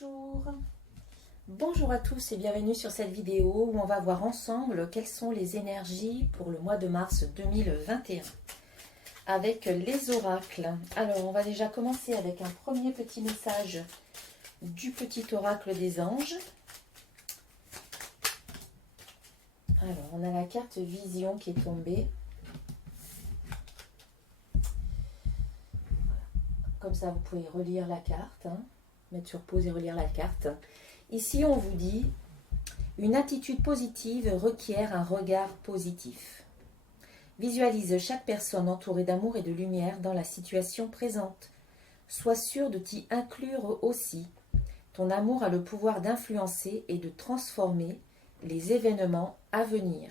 Bonjour, bonjour à tous et bienvenue sur cette vidéo où on va voir ensemble quelles sont les énergies pour le mois de mars 2021 avec les oracles. Alors on va déjà commencer avec un premier petit message du petit oracle des anges. Alors on a la carte vision qui est tombée. Comme ça vous pouvez relire la carte, mettre sur pause et relire la carte. Ici, on vous dit « Une attitude positive requiert un regard positif. Visualise chaque personne entourée d'amour et de lumière dans la situation présente. Sois sûr de t'y inclure aussi. Ton amour a le pouvoir d'influencer et de transformer les événements à venir. »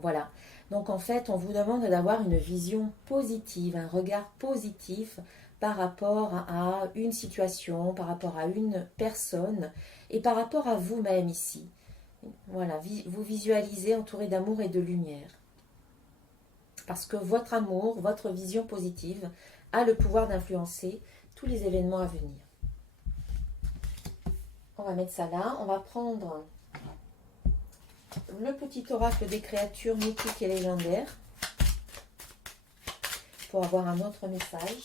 Voilà. Donc en fait, on vous demande d'avoir une vision positive, un regard positif par rapport à une situation, par rapport à une personne et par rapport à vous-même ici. Voilà, vous visualisez entouré d'amour et de lumière. Parce que votre amour, votre vision positive a le pouvoir d'influencer tous les événements à venir. On va mettre ça là. On va prendre le petit oracle des créatures mythiques et légendaires pour avoir un autre message.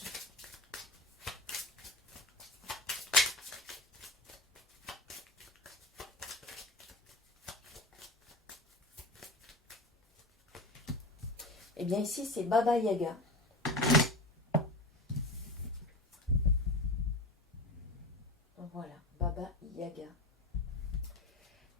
Et bien ici c'est Baba Yaga. Voilà, Baba Yaga.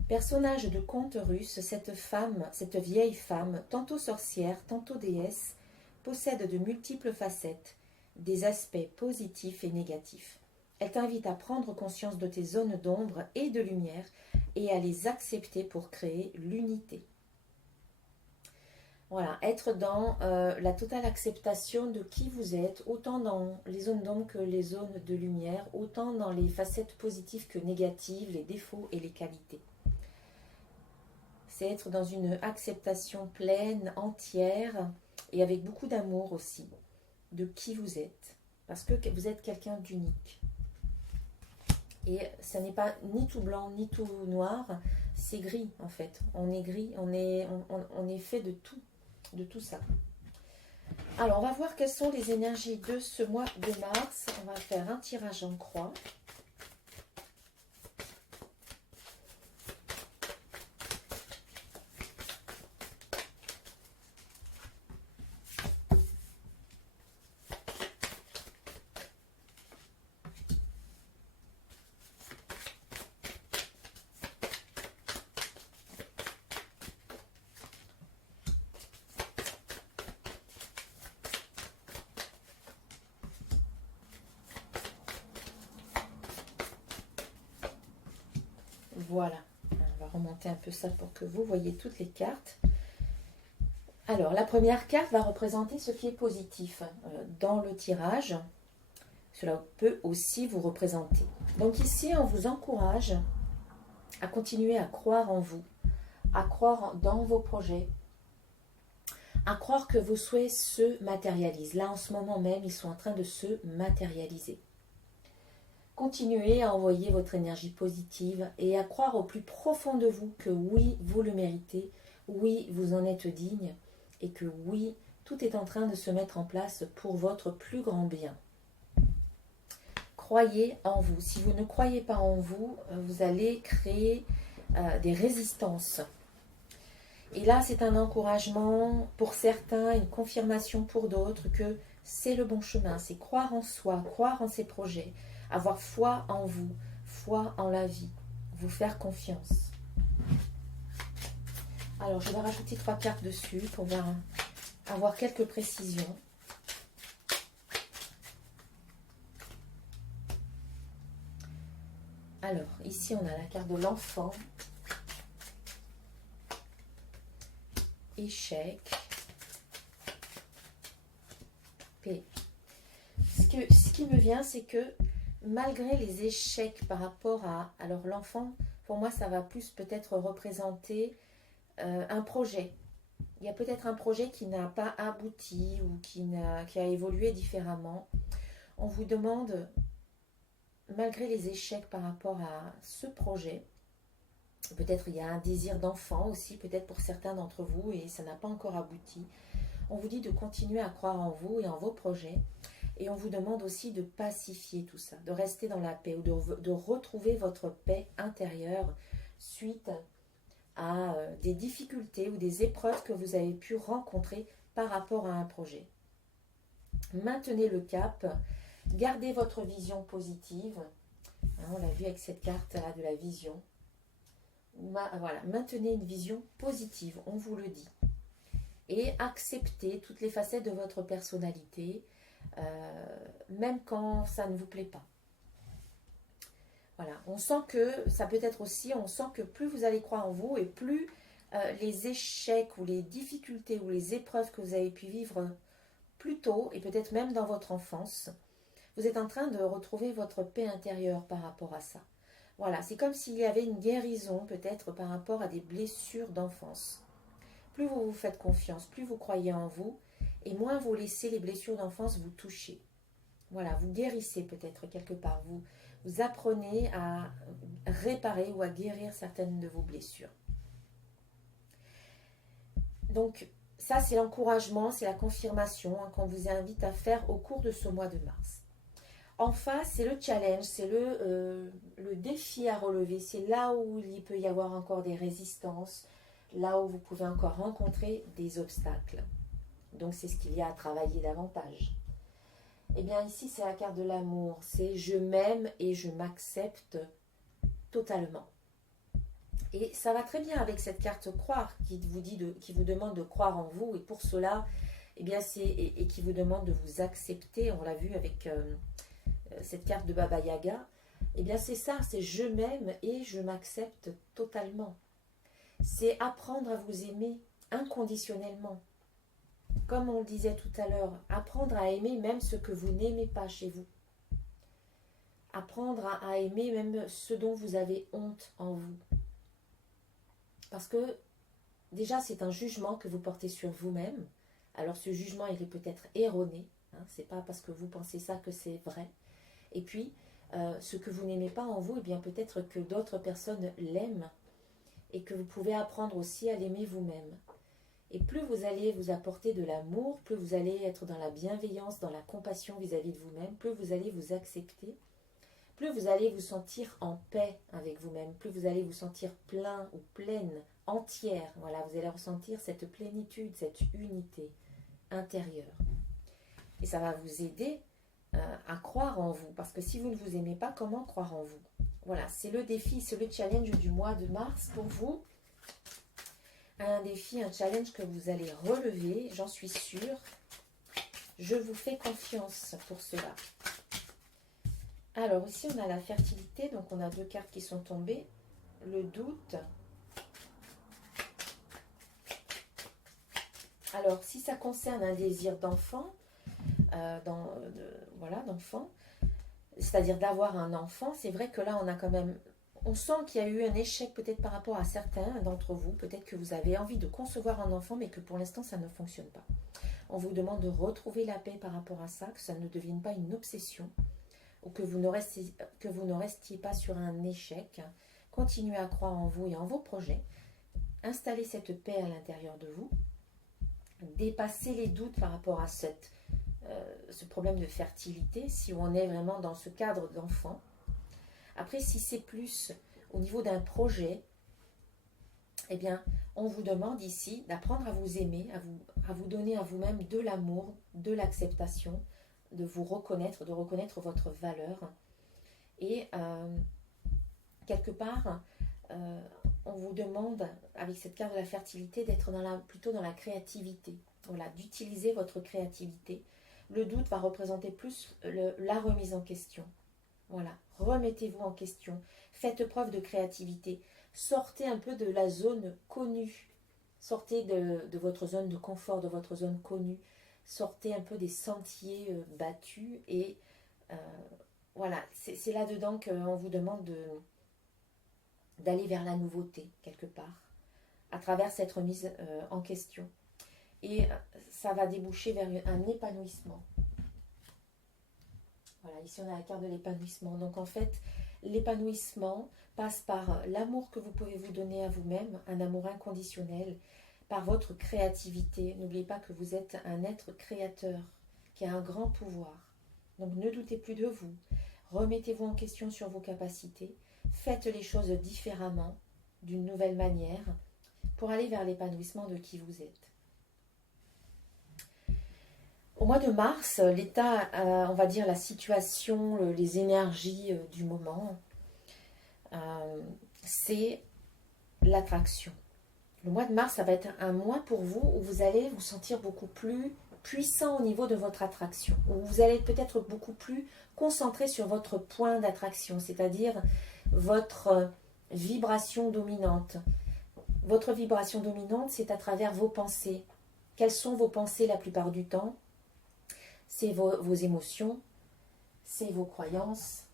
Personnage de conte russe, cette femme, cette vieille femme, tantôt sorcière, tantôt déesse, possède de multiples facettes, des aspects positifs et négatifs. Elle t'invite à prendre conscience de tes zones d'ombre et de lumière et à les accepter pour créer l'unité. Voilà, être dans la totale acceptation de qui vous êtes, autant dans les zones d'ombre que les zones de lumière, autant dans les facettes positives que négatives, les défauts et les qualités. C'est être dans une acceptation pleine, entière et avec beaucoup d'amour aussi de qui vous êtes. Parce que vous êtes quelqu'un d'unique. Et ça n'est pas ni tout blanc ni tout noir, c'est gris en fait. On est gris, on est fait de tout ça. Alors on va voir quelles sont les énergies de ce mois de mars. On va faire un tirage en croix. Voilà, on va remonter un peu ça pour que vous voyez toutes les cartes. Alors, la première carte va représenter ce qui est positif dans le tirage. Cela peut aussi vous représenter. Donc ici, on vous encourage à continuer à croire en vous, à croire dans vos projets, à croire que vos souhaits se matérialisent. Là, en ce moment même, ils sont en train de se matérialiser. Continuez à envoyer votre énergie positive et à croire au plus profond de vous que oui, vous le méritez, oui, vous en êtes digne et que oui, tout est en train de se mettre en place pour votre plus grand bien. Croyez en vous. Si vous ne croyez pas en vous, vous allez créer des résistances. Et là, c'est un encouragement pour certains, une confirmation pour d'autres que c'est le bon chemin. C'est croire en soi, croire en ses projets. Avoir foi en vous, foi en la vie, vous faire confiance. Alors, je vais rajouter 3 cartes dessus pour avoir quelques précisions. Alors, ici, on a la carte de l'enfant. Échec. Paix. Ce qui me vient, c'est que malgré les échecs par rapport à... Alors l'enfant, pour moi, ça va plus peut-être représenter un projet. Il y a peut-être un projet qui n'a pas abouti ou qui a évolué différemment. On vous demande, malgré les échecs par rapport à ce projet, peut-être il y a un désir d'enfant aussi, peut-être pour certains d'entre vous, et ça n'a pas encore abouti. On vous dit de continuer à croire en vous et en vos projets. Et on vous demande aussi de pacifier tout ça, de rester dans la paix ou de retrouver votre paix intérieure suite à des difficultés ou des épreuves que vous avez pu rencontrer par rapport à un projet. Maintenez le cap, gardez votre vision positive. On l'a vu avec cette carte-là de la vision. Voilà, maintenez une vision positive, on vous le dit. Et acceptez toutes les facettes de votre personnalité, même quand ça ne vous plaît pas. Voilà, on sent que, ça peut être aussi, on sent que plus vous allez croire en vous et plus les échecs ou les difficultés ou les épreuves que vous avez pu vivre plus tôt et peut-être même dans votre enfance, vous êtes en train de retrouver votre paix intérieure par rapport à ça. Voilà, c'est comme s'il y avait une guérison peut-être par rapport à des blessures d'enfance. Plus vous vous faites confiance, plus vous croyez en vous, et moins vous laissez les blessures d'enfance vous toucher. Voilà, vous guérissez peut-être quelque part, vous apprenez à réparer ou à guérir certaines de vos blessures. Donc, ça c'est l'encouragement, c'est la confirmation qu'on vous invite à faire au cours de ce mois de mars. En face, c'est le challenge, c'est le défi à relever, c'est là où il peut y avoir encore des résistances, là où vous pouvez encore rencontrer des obstacles. Donc c'est ce qu'il y a à travailler davantage. Eh bien ici c'est la carte de l'amour, c'est je m'aime et je m'accepte totalement. Et ça va très bien avec cette carte croire qui vous demande de croire en vous, et pour cela, eh bien et qui vous demande de vous accepter. On l'a vu avec cette carte de Baba Yaga. Eh bien c'est ça, c'est je m'aime et je m'accepte totalement. C'est apprendre à vous aimer inconditionnellement. Comme on le disait tout à l'heure, apprendre à aimer même ce que vous n'aimez pas chez vous. Apprendre à aimer même ce dont vous avez honte en vous. Parce que déjà c'est un jugement que vous portez sur vous-même. Alors ce jugement il est peut-être erroné. C'est pas parce que vous pensez ça que c'est vrai. Et puis ce que vous n'aimez pas en vous, eh bien peut-être que d'autres personnes l'aiment. Et que vous pouvez apprendre aussi à l'aimer vous-même. Et plus vous allez vous apporter de l'amour, plus vous allez être dans la bienveillance, dans la compassion vis-à-vis de vous-même, plus vous allez vous accepter, plus vous allez vous sentir en paix avec vous-même, plus vous allez vous sentir plein ou pleine, entière. Voilà, vous allez ressentir cette plénitude, cette unité intérieure. Et ça va vous aider à croire en vous, parce que si vous ne vous aimez pas, comment croire en vous? Voilà, c'est le défi, c'est le challenge du mois de mars pour vous. Un défi, un challenge que vous allez relever, j'en suis sûre. Je vous fais confiance pour cela. Alors ici, on a la fertilité, donc on a deux cartes qui sont tombées. Le doute. Alors, si ça concerne un désir d'enfant, d'enfant, c'est-à-dire d'avoir un enfant, c'est vrai que là, on a quand même... On sent qu'il y a eu un échec peut-être par rapport à certains d'entre vous. Peut-être que vous avez envie de concevoir un enfant, mais que pour l'instant, ça ne fonctionne pas. On vous demande de retrouver la paix par rapport à ça, que ça ne devienne pas une obsession, ou que vous ne restiez pas sur un échec. Continuez à croire en vous et en vos projets. Installez cette paix à l'intérieur de vous. Dépassez les doutes par rapport à ce problème de fertilité, si on est vraiment dans ce cadre d'enfant. Après, si c'est plus au niveau d'un projet, eh bien, on vous demande ici d'apprendre à vous aimer, à vous donner à vous-même de l'amour, de l'acceptation, de vous reconnaître, de reconnaître votre valeur. Et quelque part, on vous demande, avec cette carte de la fertilité, d'être plutôt dans la créativité. Voilà, d'utiliser votre créativité. Le doute va représenter plus la remise en question. Voilà, remettez-vous en question, faites preuve de créativité, sortez un peu de la zone connue, sortez de votre zone de confort, de votre zone connue, sortez un peu des sentiers battus et voilà, c'est là-dedans qu'on vous demande d'aller vers la nouveauté quelque part, à travers cette remise en question. Et ça va déboucher vers un épanouissement. Voilà, ici on a la carte de l'épanouissement. Donc en fait, l'épanouissement passe par l'amour que vous pouvez vous donner à vous-même, un amour inconditionnel, par votre créativité. N'oubliez pas que vous êtes un être créateur qui a un grand pouvoir. Donc ne doutez plus de vous. Remettez-vous en question sur vos capacités. Faites les choses différemment, d'une nouvelle manière, pour aller vers l'épanouissement de qui vous êtes. Au mois de mars, l'état, on va dire la situation, les énergies du moment, c'est l'attraction. Le mois de mars, ça va être un mois pour vous où vous allez vous sentir beaucoup plus puissant au niveau de votre attraction, où vous allez peut-être beaucoup plus concentré sur votre point d'attraction, c'est-à-dire votre vibration dominante. Votre vibration dominante, c'est à travers vos pensées. Quelles sont vos pensées la plupart du temps? C'est vos émotions, c'est vos croyances,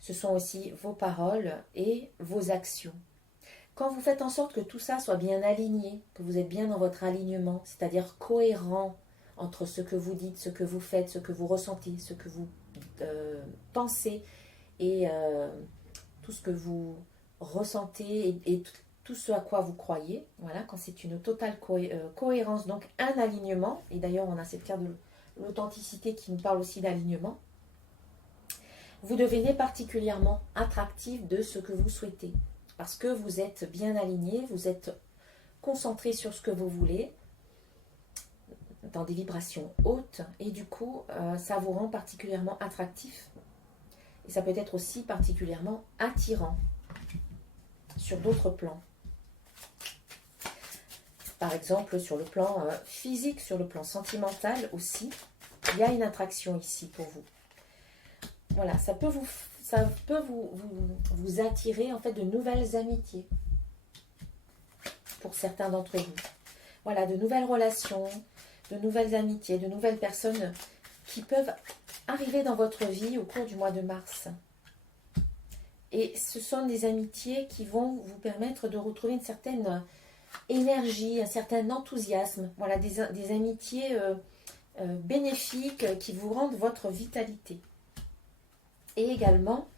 ce sont aussi vos paroles et vos actions. Quand vous faites en sorte que tout ça soit bien aligné, que vous êtes bien dans votre alignement, c'est-à-dire cohérent entre ce que vous dites, ce que vous faites, ce que vous ressentez, ce que vous pensez et tout ce que vous ressentez et tout ce à quoi vous croyez, voilà, quand c'est une totale cohérence, donc un alignement, et d'ailleurs on a cette carte de l'authenticité qui nous parle aussi d'alignement, vous devenez particulièrement attractif de ce que vous souhaitez. Parce que vous êtes bien aligné, vous êtes concentré sur ce que vous voulez, dans des vibrations hautes, et du coup, ça vous rend particulièrement attractif. Et ça peut être aussi particulièrement attirant sur d'autres plans. Par exemple, sur le plan physique, sur le plan sentimental aussi, il y a une attraction ici pour vous. Voilà, ça peut vous attirer en fait de nouvelles amitiés pour certains d'entre vous. Voilà, de nouvelles relations, de nouvelles amitiés, de nouvelles personnes qui peuvent arriver dans votre vie au cours du mois de mars. Et ce sont des amitiés qui vont vous permettre de retrouver une certaine énergie, un certain enthousiasme. Voilà, des amitiés bénéfiques qui vous rendent votre vitalité. Et également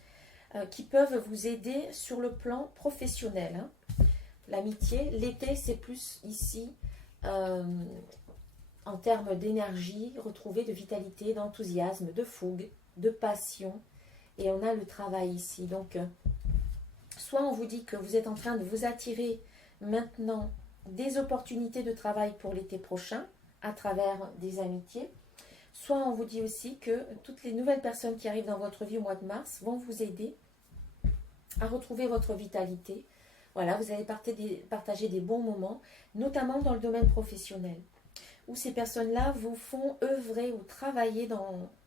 qui peuvent vous aider sur le plan professionnel. Hein. L'amitié, l'été, c'est plus ici en termes d'énergie, retrouvée de vitalité, d'enthousiasme, de fougue, de passion. Et on a le travail ici. Donc, soit on vous dit que vous êtes en train de vous attirer maintenant des opportunités de travail pour l'été prochain à travers des amitiés. Soit on vous dit aussi que toutes les nouvelles personnes qui arrivent dans votre vie au mois de mars vont vous aider à retrouver votre vitalité. Voilà, vous allez partager des bons moments, notamment dans le domaine professionnel, où ces personnes-là vous font œuvrer ou travailler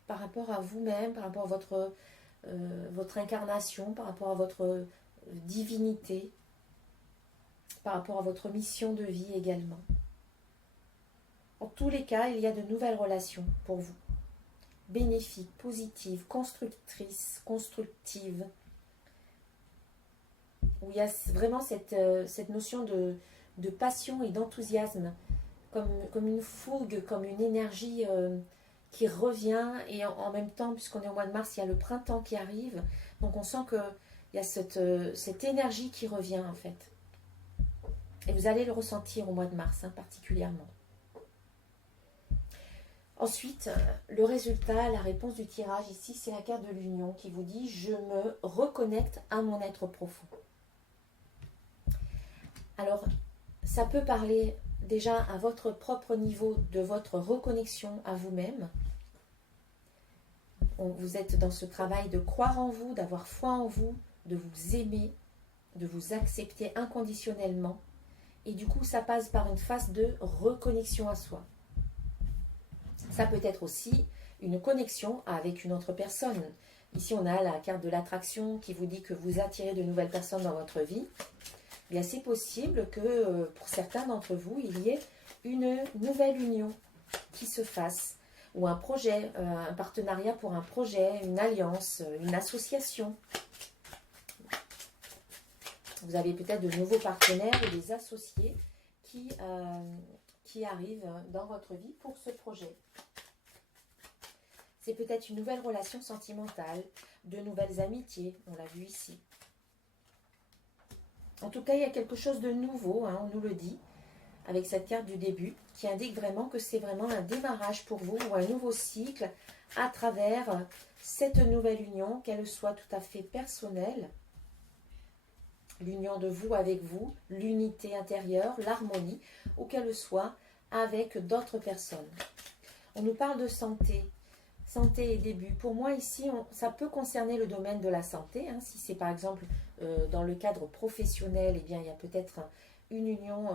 par rapport à vous-même, par rapport à votre incarnation, par rapport à votre divinité, par rapport à votre mission de vie également. En tous les cas, il y a de nouvelles relations pour vous. Bénéfiques, positives, constructrices, constructives. Où il y a vraiment cette notion de passion et d'enthousiasme, comme une fougue, comme une énergie qui revient. Et en même temps, puisqu'on est au mois de mars, il y a le printemps qui arrive. Donc on sent qu'il y a cette énergie qui revient en fait. Et vous allez le ressentir au mois de mars, hein, particulièrement. Ensuite, le résultat, la réponse du tirage ici, c'est la carte de l'union qui vous dit « Je me reconnecte à mon être profond ». Alors, ça peut parler déjà à votre propre niveau de votre reconnexion à vous-même. Vous êtes dans ce travail de croire en vous, d'avoir foi en vous, de vous aimer, de vous accepter inconditionnellement. Et du coup, ça passe par une phase de reconnexion à soi. Ça peut être aussi une connexion avec une autre personne. Ici, on a la carte de l'attraction qui vous dit que vous attirez de nouvelles personnes dans votre vie. Eh bien, c'est possible que pour certains d'entre vous, il y ait une nouvelle union qui se fasse, ou un projet, un partenariat pour un projet, une alliance, une association. Vous avez peut-être de nouveaux partenaires et des associés qui arrivent dans votre vie pour ce projet. C'est peut-être une nouvelle relation sentimentale, de nouvelles amitiés, on l'a vu ici. En tout cas, il y a quelque chose de nouveau, hein, on nous le dit, avec cette carte du début, qui indique vraiment que c'est vraiment un démarrage pour vous, ou un nouveau cycle, à travers cette nouvelle union, qu'elle soit tout à fait personnelle, l'union de vous avec vous, l'unité intérieure, l'harmonie, ou qu'elle soit avec d'autres personnes. On nous parle de santé. Santé et début. Pour moi, ici, ça peut concerner le domaine de la santé. Hein. Si c'est par exemple dans le cadre professionnel, eh bien, il y a peut-être une union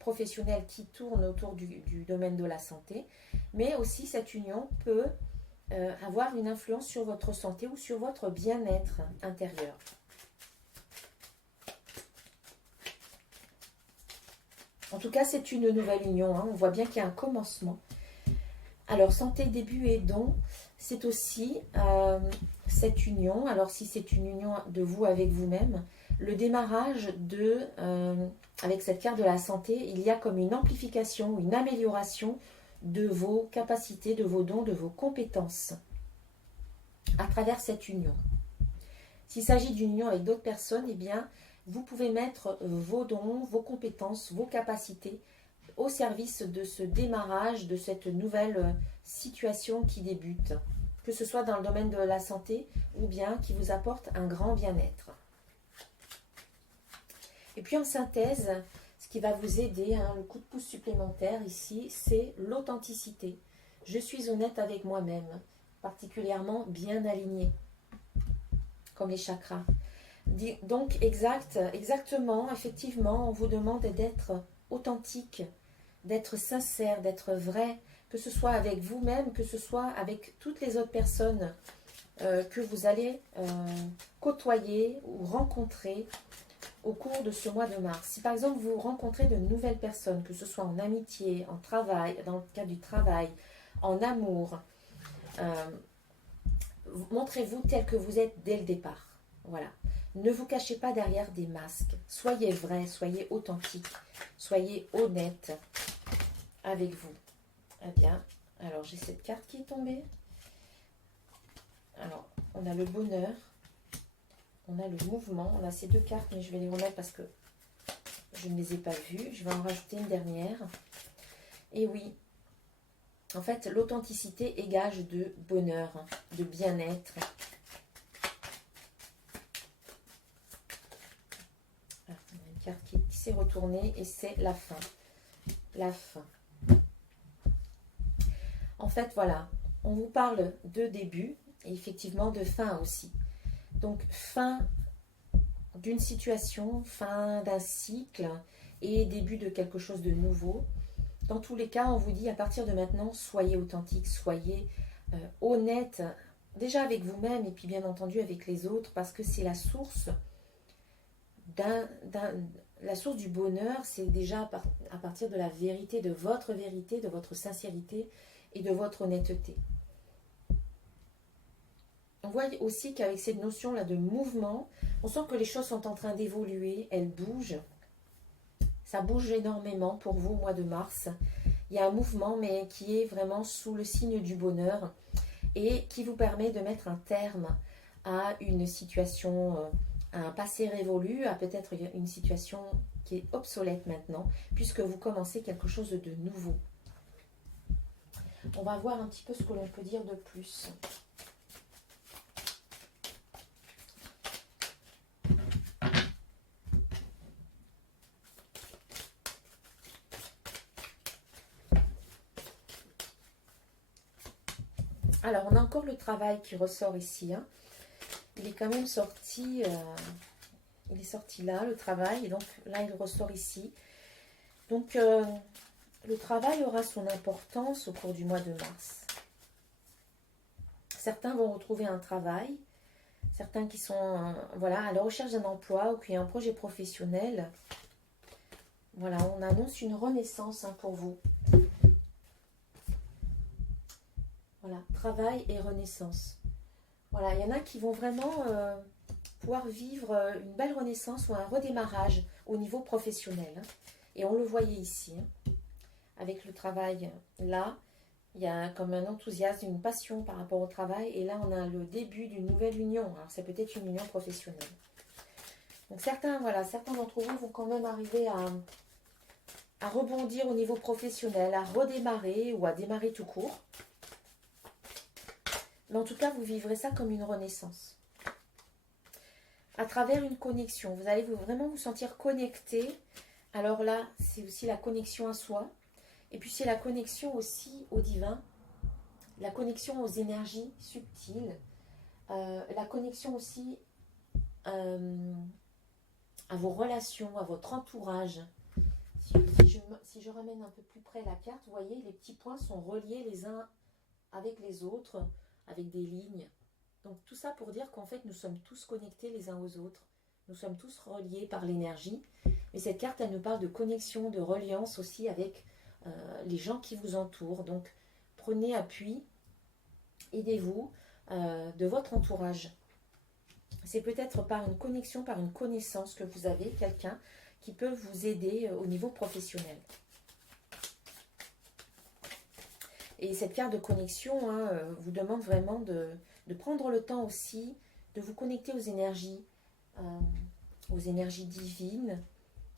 professionnelle qui tourne autour du domaine de la santé. Mais aussi, cette union peut avoir une influence sur votre santé ou sur votre bien-être intérieur. En tout cas, c'est une nouvelle union. Hein. On voit bien qu'il y a un commencement. Alors, santé, début et don, c'est aussi cette union. Alors, si c'est une union de vous avec vous-même, le démarrage avec cette carte de la santé, il y a comme une amplification, une amélioration de vos capacités, de vos dons, de vos compétences à travers cette union. S'il s'agit d'une union avec d'autres personnes, eh bien, vous pouvez mettre vos dons, vos compétences, vos capacités au service de ce démarrage, de cette nouvelle situation qui débute, que ce soit dans le domaine de la santé ou bien qui vous apporte un grand bien-être. Et puis en synthèse, ce qui va vous aider, hein, le coup de pouce supplémentaire ici, c'est l'authenticité. Je suis honnête avec moi-même, particulièrement bien alignée, comme les chakras. Donc exactement, effectivement, on vous demande d'être authentique, d'être sincère, d'être vrai, que ce soit avec vous-même, que ce soit avec toutes les autres personnes que vous allez côtoyer ou rencontrer au cours de ce mois de mars. Si par exemple vous rencontrez de nouvelles personnes, que ce soit en amitié, en travail, dans le cadre du travail, en amour, montrez-vous tel que vous êtes dès le départ. Voilà. Ne vous cachez pas derrière des masques. Soyez vrai, soyez authentique, soyez honnête avec vous. Eh bien, alors j'ai cette carte qui est tombée. Alors, on a le bonheur, on a le mouvement, on a ces deux cartes, mais je vais les remettre parce que je ne les ai pas vues. Je vais en rajouter une dernière. Et oui, en fait, l'authenticité est gage de bonheur, de bien-être. Ah, on a une carte qui s'est retournée et c'est la fin. La fin. En fait, voilà, on vous parle de début et effectivement de fin aussi. Donc, fin d'une situation, fin d'un cycle et début de quelque chose de nouveau. Dans tous les cas, on vous dit à partir de maintenant, soyez authentique, soyez honnête, déjà avec vous-même et puis bien entendu avec les autres, parce que c'est la source la source du bonheur, c'est déjà à partir de la vérité, de votre sincérité et de votre honnêteté. On voit aussi qu'avec cette notion-là de mouvement, on sent que les choses sont en train d'évoluer, elles bougent. Ça bouge énormément pour vous au mois de mars. Il y a un mouvement, mais qui est vraiment sous le signe du bonheur et qui vous permet de mettre un terme à une situation, à un passé révolu, à peut-être une situation qui est obsolète maintenant, puisque vous commencez quelque chose de nouveau. On va voir un petit peu ce que l'on peut dire de plus. Alors, on a encore le travail qui ressort ici. Hein. Il est quand même sorti, il est sorti là, le travail, et donc là, il ressort ici. Donc, le travail aura son importance au cours du mois de mars. Certains vont retrouver un travail, certains qui sont voilà, à la recherche d'un emploi ou qui ont un projet professionnel. Voilà, on annonce une renaissance hein, pour vous. Voilà, travail et renaissance. Voilà, il y en a qui vont vraiment pouvoir vivre une belle renaissance ou un redémarrage au niveau professionnel. Hein. Et on le voyait ici, hein, avec le travail là, Il y a comme un enthousiasme, une passion par rapport au travail. Et là, on a le début d'une nouvelle union. Alors, c'est peut-être une union professionnelle. Donc, certains d'entre vous vont quand même arriver à rebondir au niveau professionnel, à redémarrer ou à démarrer tout court. Mais en tout cas, vous vivrez ça comme une renaissance. À travers une connexion, vous allez vraiment vous sentir connecté. Alors là, c'est aussi la connexion à soi. Et puis c'est la connexion aussi au divin, la connexion aux énergies subtiles, la connexion aussi à vos relations, à votre entourage. Si je ramène un peu plus près la carte, vous voyez, les petits points sont reliés les uns avec les autres, avec des lignes. Donc tout ça pour dire qu'en fait, nous sommes tous connectés les uns aux autres. Nous sommes tous reliés par l'énergie. Mais cette carte, elle nous parle de connexion, de reliance aussi avec les gens qui vous entourent. Donc prenez appui, aidez-vous de votre entourage. C'est peut-être par une connexion, par une connaissance que vous avez, quelqu'un qui peut vous aider au niveau professionnel. Et cette carte de connexion vous demande vraiment de prendre le temps aussi de vous connecter aux énergies divines,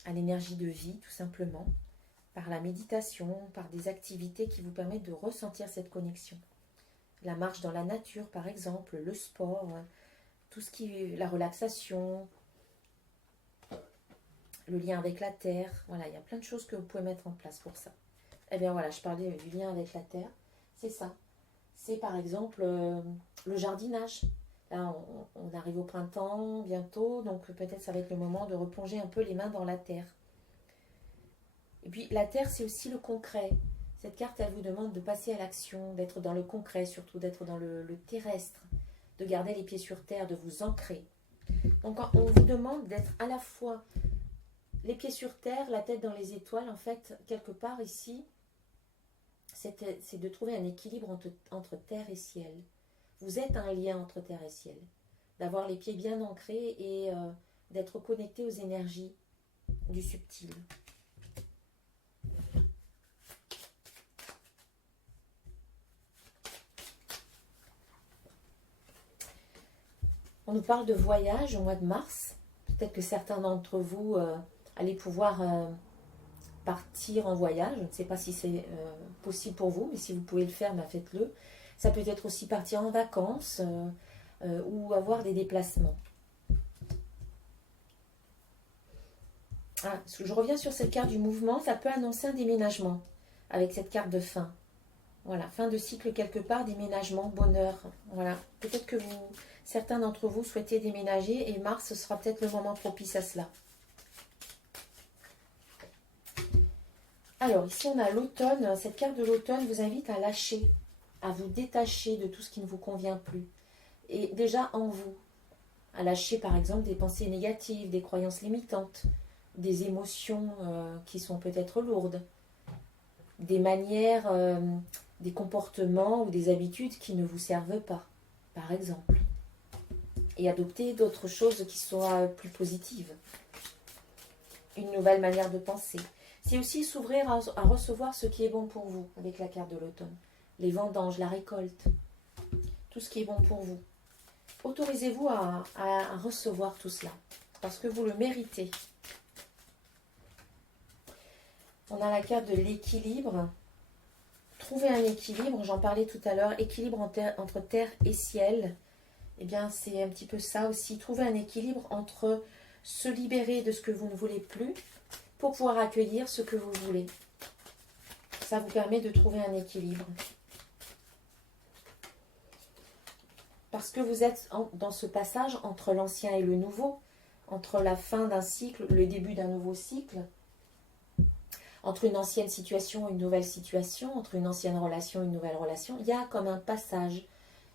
à l'énergie de vie tout simplement, par la méditation, par des activités qui vous permettent de ressentir cette connexion. La marche dans la nature par exemple, le sport, tout ce qui est la relaxation, le lien avec la terre. Voilà, il y a plein de choses que vous pouvez mettre en place pour ça. Eh bien voilà, je parlais du lien avec la terre. C'est ça. C'est par exemple le jardinage. Là, on arrive au printemps bientôt, donc peut-être ça va être le moment de replonger un peu les mains dans la terre. Et puis la terre, c'est aussi le concret. Cette carte, elle vous demande de passer à l'action, d'être dans le concret, surtout d'être dans le terrestre, de garder les pieds sur terre, de vous ancrer. Donc on vous demande d'être à la fois les pieds sur terre, la tête dans les étoiles. En fait, quelque part ici, c'est de trouver un équilibre entre terre et ciel. Vous êtes un lien entre terre et ciel. D'avoir les pieds bien ancrés et d'être connecté aux énergies du subtil. On nous parle de voyage au mois de mars. Peut-être que certains d'entre vous allez pouvoir partir en voyage. Je ne sais pas si c'est possible pour vous, mais si vous pouvez le faire, faites-le. Ça peut être aussi partir en vacances ou avoir des déplacements. Je reviens sur cette carte du mouvement. Ça peut annoncer un déménagement avec cette carte de fin. Voilà, fin de cycle quelque part, déménagement, bonheur. Voilà, peut-être que certains d'entre vous souhaitez déménager et mars, ce sera peut-être le moment propice à cela. Alors, ici, on a l'automne. Cette carte de l'automne vous invite à lâcher, à vous détacher de tout ce qui ne vous convient plus. Et déjà en vous, à lâcher par exemple des pensées négatives, des croyances limitantes, des émotions qui sont peut-être lourdes, des manières, des comportements ou des habitudes qui ne vous servent pas, par exemple. Et adopter d'autres choses qui soient plus positives. Une nouvelle manière de penser. C'est aussi s'ouvrir à recevoir ce qui est bon pour vous avec la carte de l'automne. Les vendanges, la récolte, tout ce qui est bon pour vous. Autorisez-vous à recevoir tout cela, parce que vous le méritez. On a la carte de l'équilibre. Trouver un équilibre, j'en parlais tout à l'heure, équilibre entre terre et ciel. Eh bien, c'est un petit peu ça aussi. Trouver un équilibre entre se libérer de ce que vous ne voulez plus pour pouvoir accueillir ce que vous voulez. Ça vous permet de trouver un équilibre. Parce que vous êtes dans ce passage entre l'ancien et le nouveau, entre la fin d'un cycle, le début d'un nouveau cycle, entre une ancienne situation et une nouvelle situation, entre une ancienne relation et une nouvelle relation. Il y a comme un passage,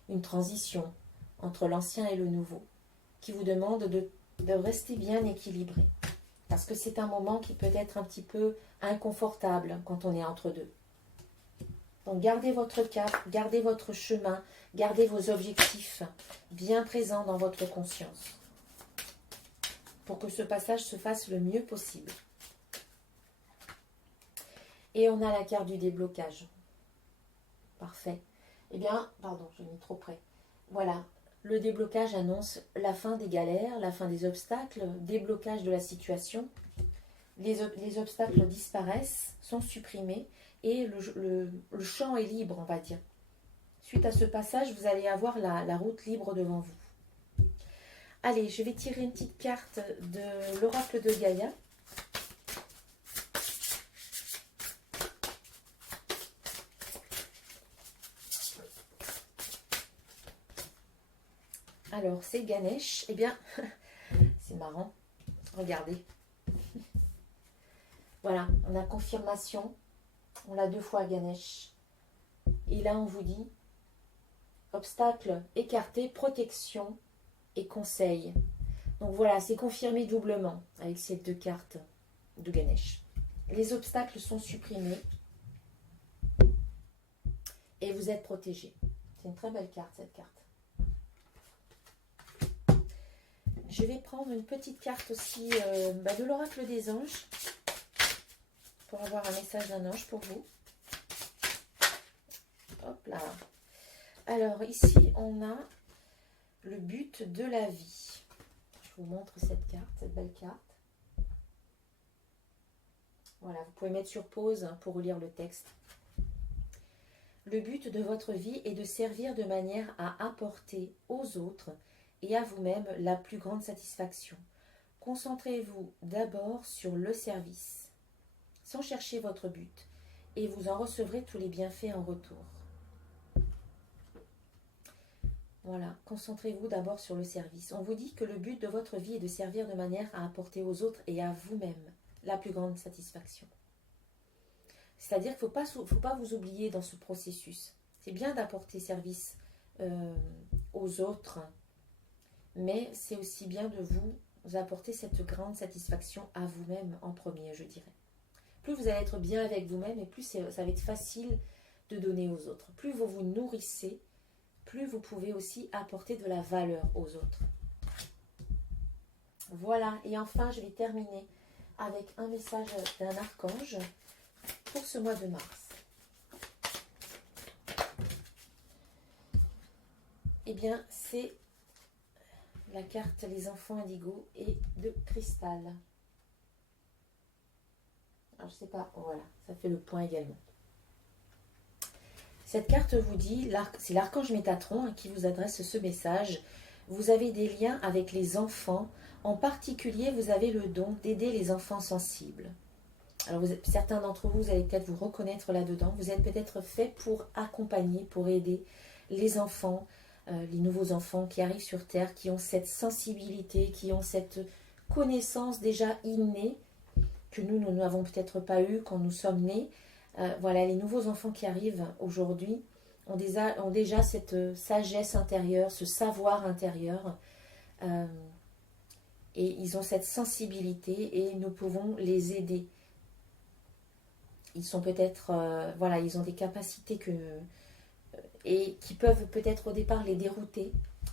une transition entre l'ancien et le nouveau, qui vous demande de rester bien équilibré. Parce que c'est un moment qui peut être un petit peu inconfortable quand on est entre deux. Donc gardez votre cap, gardez votre chemin, gardez vos objectifs bien présents dans votre conscience pour que ce passage se fasse le mieux possible. Et on a la carte du déblocage. Parfait. Eh bien, pardon, je l'ai mis trop près. Voilà, le déblocage annonce la fin des galères, la fin des obstacles, déblocage de la situation. Les obstacles disparaissent, sont supprimés et le champ est libre, on va dire. Suite à ce passage, vous allez avoir la route libre devant vous. Allez, je vais tirer une petite carte de l'oracle de Gaïa. Alors, c'est Ganesh. Eh bien, c'est marrant. Regardez. Voilà, on a confirmation. On l'a 2 fois Ganesh. Et là, on vous dit obstacle écarté, protection et conseil. Donc voilà, c'est confirmé doublement avec ces 2 cartes de Ganesh. Les obstacles sont supprimés et vous êtes protégé. C'est une très belle carte, cette carte. Je vais prendre une petite carte aussi de l'oracle des anges pour avoir un message d'un ange pour vous. Hop là. Alors ici, on a le but de la vie. Je vous montre cette carte, cette belle carte. Voilà, vous pouvez mettre sur pause pour relire le texte. Le but de votre vie est de servir de manière à apporter aux autres et à vous-même la plus grande satisfaction. Concentrez-vous d'abord sur le service, sans chercher votre but, et vous en recevrez tous les bienfaits en retour. Voilà, concentrez-vous d'abord sur le service. On vous dit que le but de votre vie est de servir de manière à apporter aux autres et à vous-même la plus grande satisfaction. C'est-à-dire qu'il ne faut pas vous oublier dans ce processus. C'est bien d'apporter service aux autres, mais c'est aussi bien de vous apporter cette grande satisfaction à vous-même en premier, je dirais. Plus vous allez être bien avec vous-même et plus ça va être facile de donner aux autres. Plus vous vous nourrissez, plus vous pouvez aussi apporter de la valeur aux autres. Voilà, et enfin je vais terminer avec un message d'un archange pour ce mois de mars. Eh bien, c'est la carte Les enfants indigo et de cristal. Alors, je sais pas, voilà, ça fait le point également. Cette carte vous dit, c'est l'archange Métatron qui vous adresse ce message. Vous avez des liens avec les enfants. En particulier, vous avez le don d'aider les enfants sensibles. Alors, certains d'entre vous, vous allez peut-être vous reconnaître là-dedans. Vous êtes peut-être fait pour accompagner, pour aider les enfants, les nouveaux enfants qui arrivent sur Terre, qui ont cette sensibilité, qui ont cette connaissance déjà innée, que nous n'avons peut-être pas eu quand nous sommes nés. Voilà, les nouveaux enfants qui arrivent aujourd'hui ont déjà cette sagesse intérieure, ce savoir intérieur. Et ils ont cette sensibilité et nous pouvons les aider. Ils sont peut-être, voilà, ils ont des capacités et qui peuvent peut-être au départ les dérouter.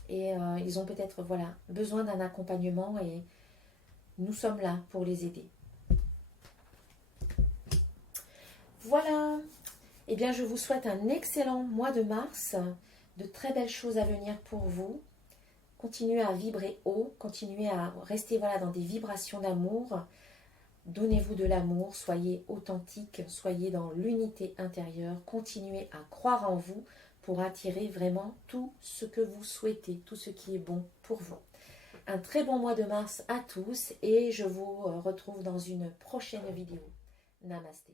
Et ils ont peut-être, voilà, besoin d'un accompagnement et nous sommes là pour les aider. Voilà. Eh bien, je vous souhaite un excellent mois de mars, de très belles choses à venir pour vous. Continuez à vibrer haut, continuez à rester voilà, dans des vibrations d'amour. Donnez-vous de l'amour, soyez authentique, soyez dans l'unité intérieure. Continuez à croire en vous pour attirer vraiment tout ce que vous souhaitez, tout ce qui est bon pour vous. Un très bon mois de mars à tous et je vous retrouve dans une prochaine vidéo. Namasté.